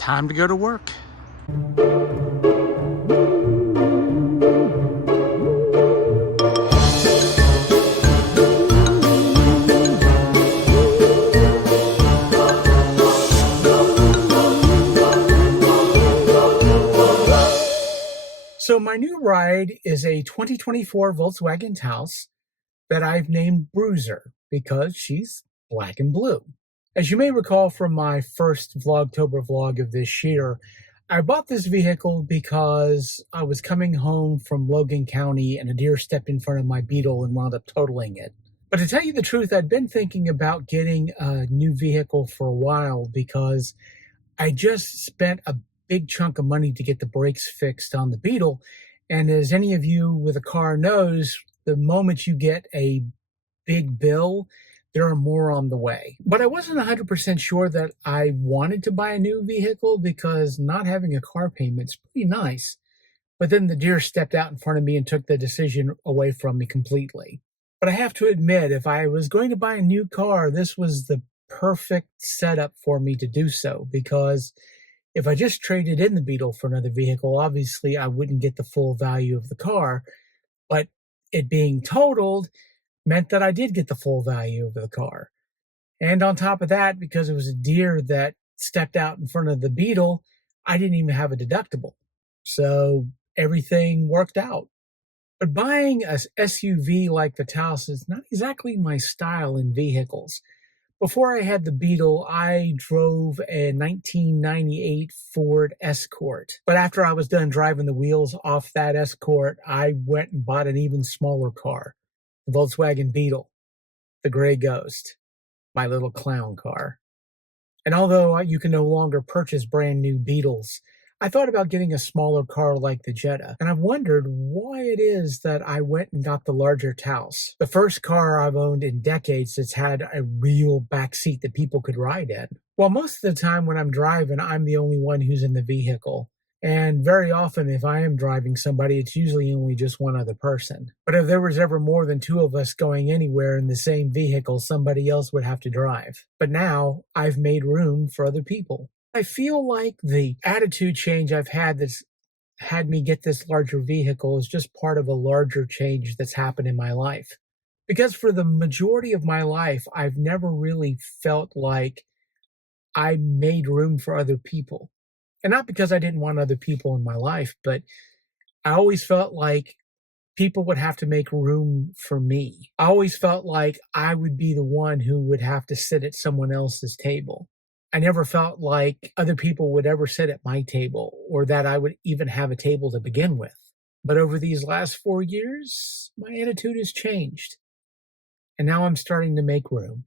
Time to go to work. So my new ride is a 2024 Volkswagen Taos that I've named Bruiser because she's black and blue. As you may recall from my first Vlogtober vlog of this year, I bought this vehicle because I was coming home from Logan County and a deer stepped in front of my Beetle and wound up totaling it. But to tell you the truth, I'd been thinking about getting a new vehicle for a while because I just spent a big chunk of money to get the brakes fixed on the Beetle. And as any of you with a car knows, the moment you get a big bill, there are more on the way. But I wasn't 100% sure that I wanted to buy a new vehicle because not having a car payment's pretty nice. But then the deer stepped out in front of me and took the decision away from me completely. But I have to admit, if I was going to buy a new car, this was the perfect setup for me to do so, because if I just traded in the Beetle for another vehicle, obviously I wouldn't get the full value of the car, but it being totaled meant that I did get the full value of the car. And on top of that, because it was a deer that stepped out in front of the Beetle, I didn't even have a deductible. So everything worked out. But buying a SUV like the Taos is not exactly my style in vehicles. Before I had the Beetle, I drove a 1998 Ford Escort. But after I was done driving the wheels off that Escort, I went and bought an even smaller car, the Volkswagen Beetle, the Gray Ghost, my little clown car. And although you can no longer purchase brand new Beetles, I thought about getting a smaller car like the Jetta, and I've wondered why it is that I went and got the larger Taos, the first car I've owned in decades that's had a real back seat that people could ride in. Well, most of the time when I'm driving, I'm the only one who's in the vehicle. And very often, if I am driving somebody, it's usually only just one other person. But if there was ever more than two of us going anywhere in the same vehicle, somebody else would have to drive. But now I've made room for other people. I feel like the attitude change I've had that's had me get this larger vehicle is just part of a larger change that's happened in my life. Because for the majority of my life, I've never really felt like I made room for other people. And not because I didn't want other people in my life, but I always felt like people would have to make room for me. I always felt like I would be the one who would have to sit at someone else's table. I never felt like other people would ever sit at my table or that I would even have a table to begin with. But over these last 4 years, my attitude has changed. And now I'm starting to make room.